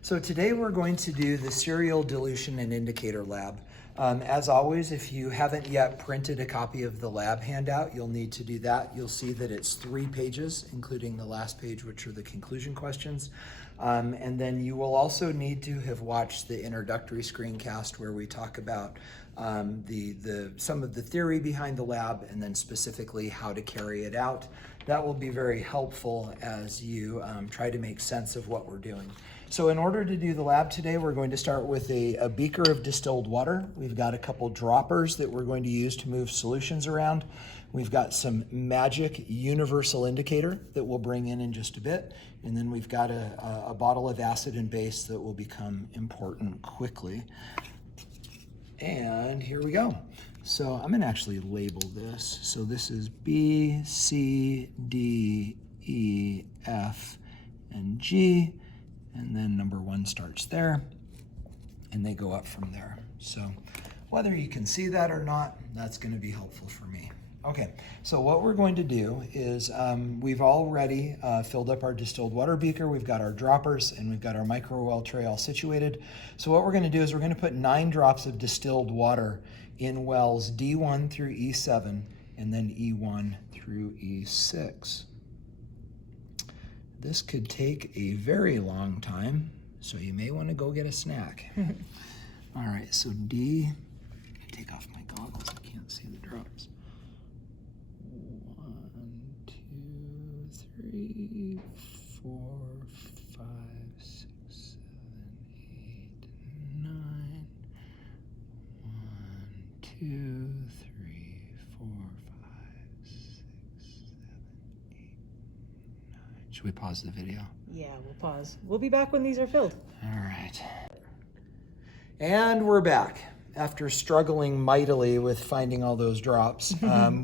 So today we're going to do the Serial Dilution and Indicator Lab. As always, if you haven't yet printed a copy of the lab handout, you'll need to do that. You'll see that it's 3 pages, including the last page, which are the conclusion questions. And then you will also need to have watched the introductory screencast where we talk about some of the theory behind the lab and then specifically how to carry it out. That will be very helpful as you try to make sense of what we're doing. So in order to do the lab today, we're going to start with a beaker of distilled water. We've got a couple droppers that we're going to use to move solutions around. We've got some magic universal indicator that we'll bring in just a bit. And then we've got a bottle of acid and base that will become important quickly. And here we go. So I'm going to actually label this. So this is B, C, D, E, F, and G. And then number 1 starts there, and they go up from there. So whether you can see that or not, that's going to be helpful for me. Okay, so what we're going to do is we've already filled up our distilled water beaker. We've got our droppers, and we've got our micro well tray all situated. So what we're going to do is we're going to put 9 drops of distilled water in wells D1 through E7, and then E1 through E6. This could take a very long time, so you may want to go get a snack. All right, so D, take off my goggles, I can't see the drops. 1, 2, 3, 4, 5, 6, 7, 8, 9. 1, 2, 3, 4, 5, 6, 7, 8, 9. Should we pause the video? Yeah, we'll pause. We'll be back when these are filled. All right. And we're back. After struggling mightily with finding all those drops,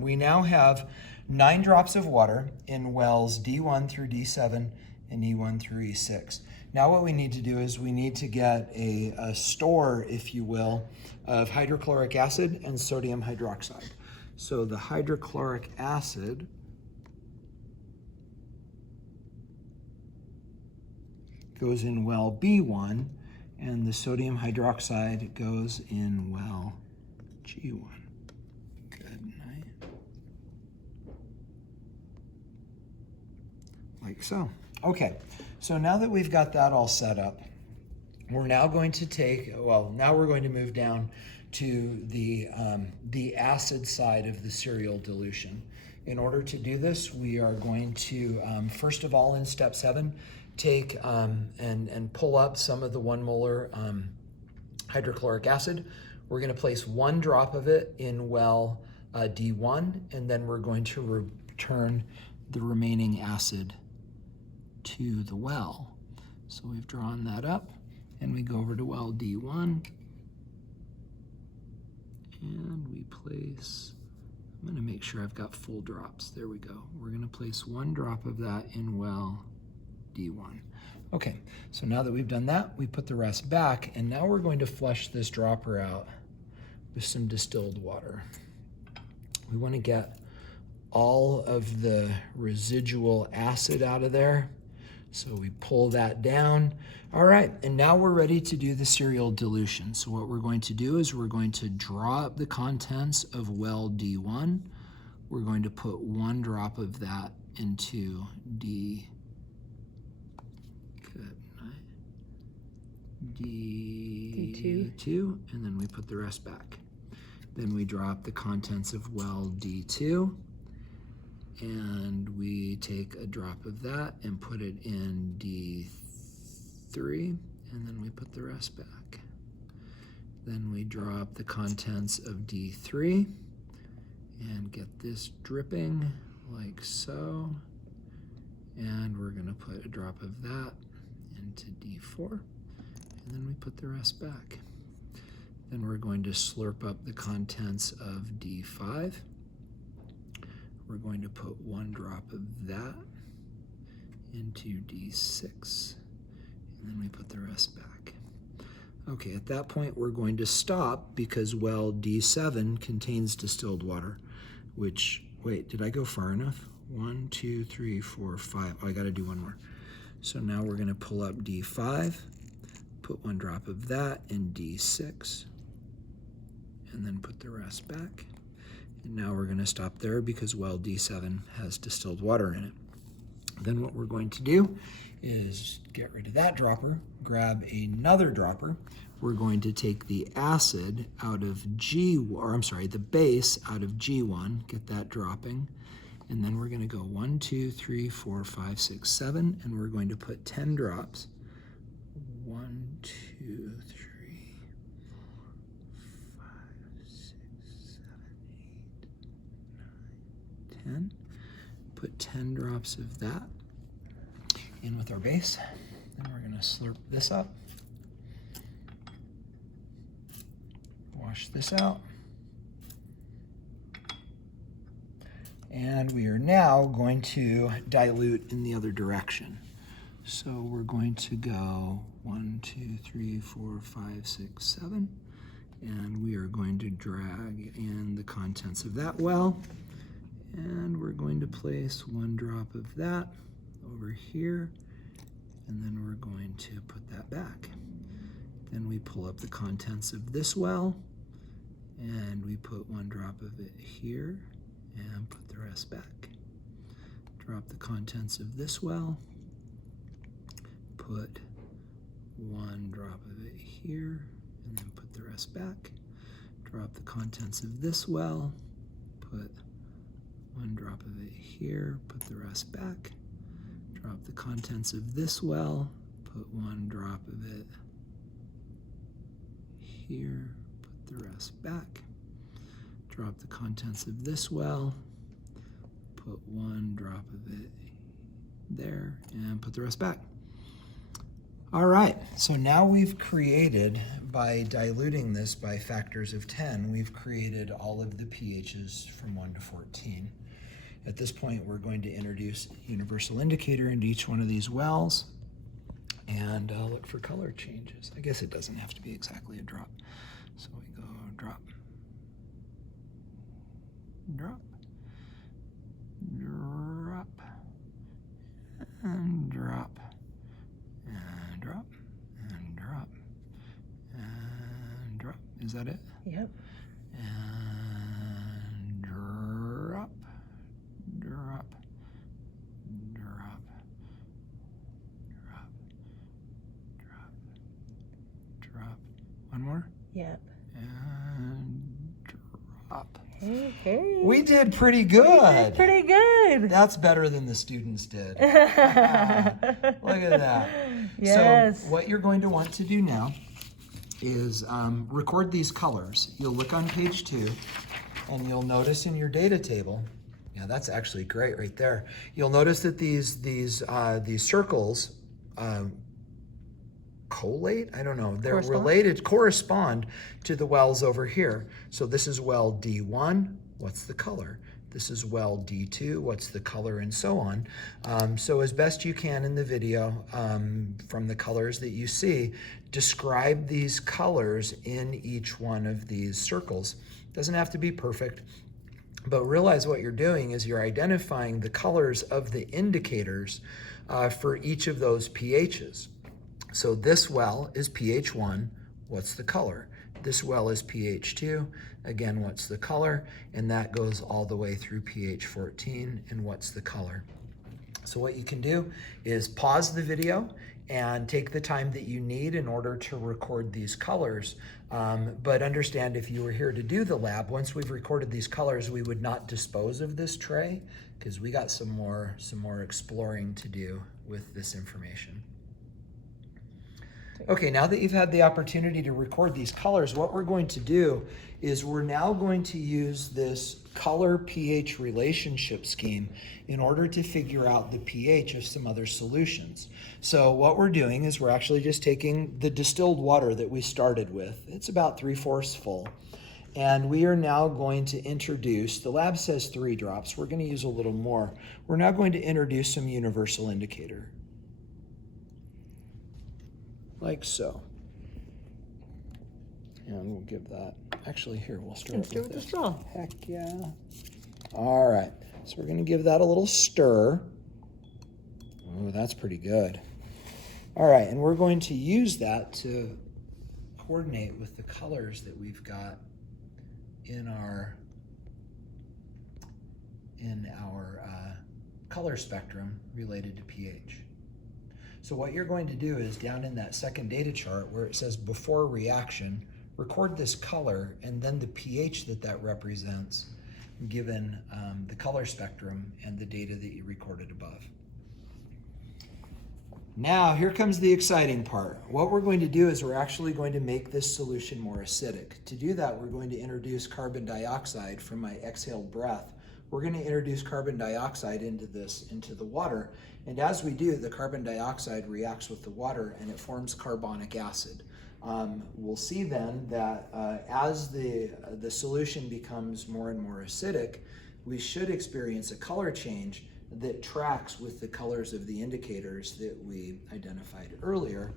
we now have 9 drops of water in wells D1 through D7 and E1 through E6. Now what we need to do is we need to get a store, if you will, of hydrochloric acid and sodium hydroxide. So the hydrochloric acid goes in well B1, and the sodium hydroxide goes in well G1. Good night. Like so. Okay, so now that we've got that all set up, we're now going to we're going to move down to the acid side of the serial dilution. In order to do this, we are going to, first of all, in step 7, take and pull up some of the 1 molar hydrochloric acid. We're going to place 1 drop of it in well D1, and then we're going to return the remaining acid to the well. So we've drawn that up, and we go over to well D1, and we place, I'm going to make sure I've got full drops. There we go. We're going to place 1 drop of that in well D1. Okay, so now that we've done that, we put the rest back, and now we're going to flush this dropper out with some distilled water. We want to get all of the residual acid out of there, so we pull that down. All right, and now we're ready to do the serial dilution. So what we're going to do is we're going to draw up the contents of well D1. We're going to put 1 drop of that into D2, and then we put the rest back. Then we drop the contents of well D2, and we take a drop of that and put it in D3, and then we put the rest back. Then we drop the contents of D3 and get this dripping like so, and we're going to put a drop of that into D4. And then we put the rest back. Then we're going to slurp up the contents of D5. We're going to put 1 drop of that into D6. And then we put the rest back. Okay, at that point we're going to stop because well D7 contains distilled water, which, wait, did I go far enough? 1, 2, 3, 4, 5. Oh, I got to do 1 more. So now we're going to pull up D5. put 1 drop of that in D6, and then put the rest back. And now we're going to stop there because well D7 has distilled water in it. Then what we're going to do is get rid of that dropper, grab another dropper. We're going to take the acid out of the base out of G1, get that dropping. And then we're going to go 1, 2, 3, 4, 5, 6, 7, and we're going to put 10 drops. 1, 2, 3, 4, 5, 6, 7, 8, 9, 10. Put 10 drops of that in with our base. Then we're going to slurp this up. Wash this out. And we are now going to dilute in the other direction. So we're going to go 1, 2, 3, 4, 5, 6, 7. And we are going to drag in the contents of that well. And we're going to place 1 drop of that over here. And then we're going to put that back. Then we pull up the contents of this well. And we put 1 drop of it here and put the rest back. Drop the contents of this well. Put 1 drop of it here and then put the rest back. Drop the contents of this well. Put 1 drop of it here, put the rest back. Drop the contents of this well. Put 1 drop of it here, put the rest back. Drop the contents of this well, put 1 drop of it there, and put the rest back. All right, so now we've created, by diluting this by factors of 10, we've created all of the pHs from 1 to 14. At this point, we're going to introduce universal indicator into each one of these wells and look for color changes. I guess it doesn't have to be exactly a drop. So we go drop, drop, drop, and drop, and drop, and drop, and drop. Is that it? Yep. And drop, drop, drop, drop, drop, drop. One more. Yep. And drop. Hey. We did pretty good. We did pretty good. That's better than the students did. Look at that. Yes. So what you're going to want to do now is record these colors. You'll look on page 2 and you'll notice in your data table, yeah, that's actually great right there. You'll notice that these circles collate? I don't know. They're correspond to the wells over here. So this is well D1, what's the color? This is well D2, what's the color, and so on. So as best you can in the video, from the colors that you see, describe these colors in each one of these circles. Doesn't have to be perfect, but realize what you're doing is you're identifying the colors of the indicators for each of those pHs. So this well is pH 1, what's the color? This well is pH 2, again, what's the color? And that goes all the way through pH 14, and what's the color? So what you can do is pause the video and take the time that you need in order to record these colors. But understand, if you were here to do the lab, once we've recorded these colors, we would not dispose of this tray because we got some more exploring to do with this information. Okay, now that you've had the opportunity to record these colors, what we're going to do is we're now going to use this color pH relationship scheme in order to figure out the pH of some other solutions. So what we're doing is we're actually just taking the distilled water that we started with. It's about 3/4 full. And we are now going to introduce, the lab says 3 drops. We're going to use a little more. We're now going to introduce some universal indicator. Like so. And we'll give that, actually here, we'll stir it with the straw. Heck yeah. All right, so we're gonna give that a little stir. Oh, that's pretty good. All right, and we're going to use that to coordinate with the colors that we've got in our color spectrum related to pH. So what you're going to do is down in that second data chart where it says before reaction, record this color and then the pH that represents given the color spectrum and the data that you recorded above. Now here comes the exciting part. What we're going to do is we're actually going to make this solution more acidic. To do that, we're going to introduce carbon dioxide from my exhaled breath. We're going to introduce carbon dioxide into the water, and as we do, the carbon dioxide reacts with the water and it forms carbonic acid. We'll see then that as the solution becomes more and more acidic, we should experience a color change that tracks with the colors of the indicators that we identified earlier.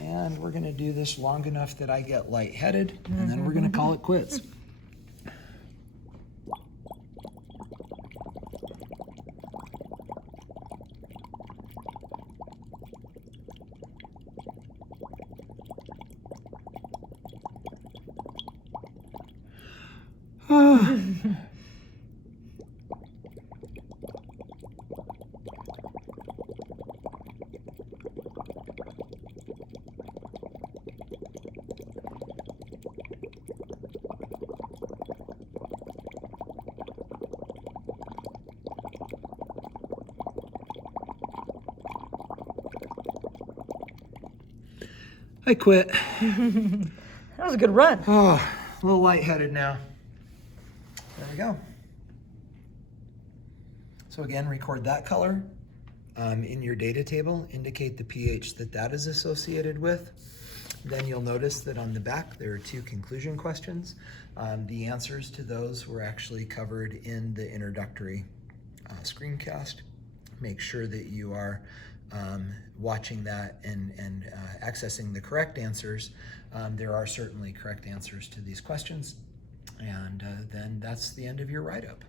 And we're going to do this long enough that I get lightheaded, and then we're going to call it quits. I quit. That was a good run. Oh, a little lightheaded now. There we go. So again, record that color in your data table, indicate the pH that is associated with. Then you'll notice that on the back there are two conclusion questions. The answers to those were actually covered in the introductory screencast. Make sure that you are watching that and accessing the correct answers. There are certainly correct answers to these questions, and then that's the end of your write-up.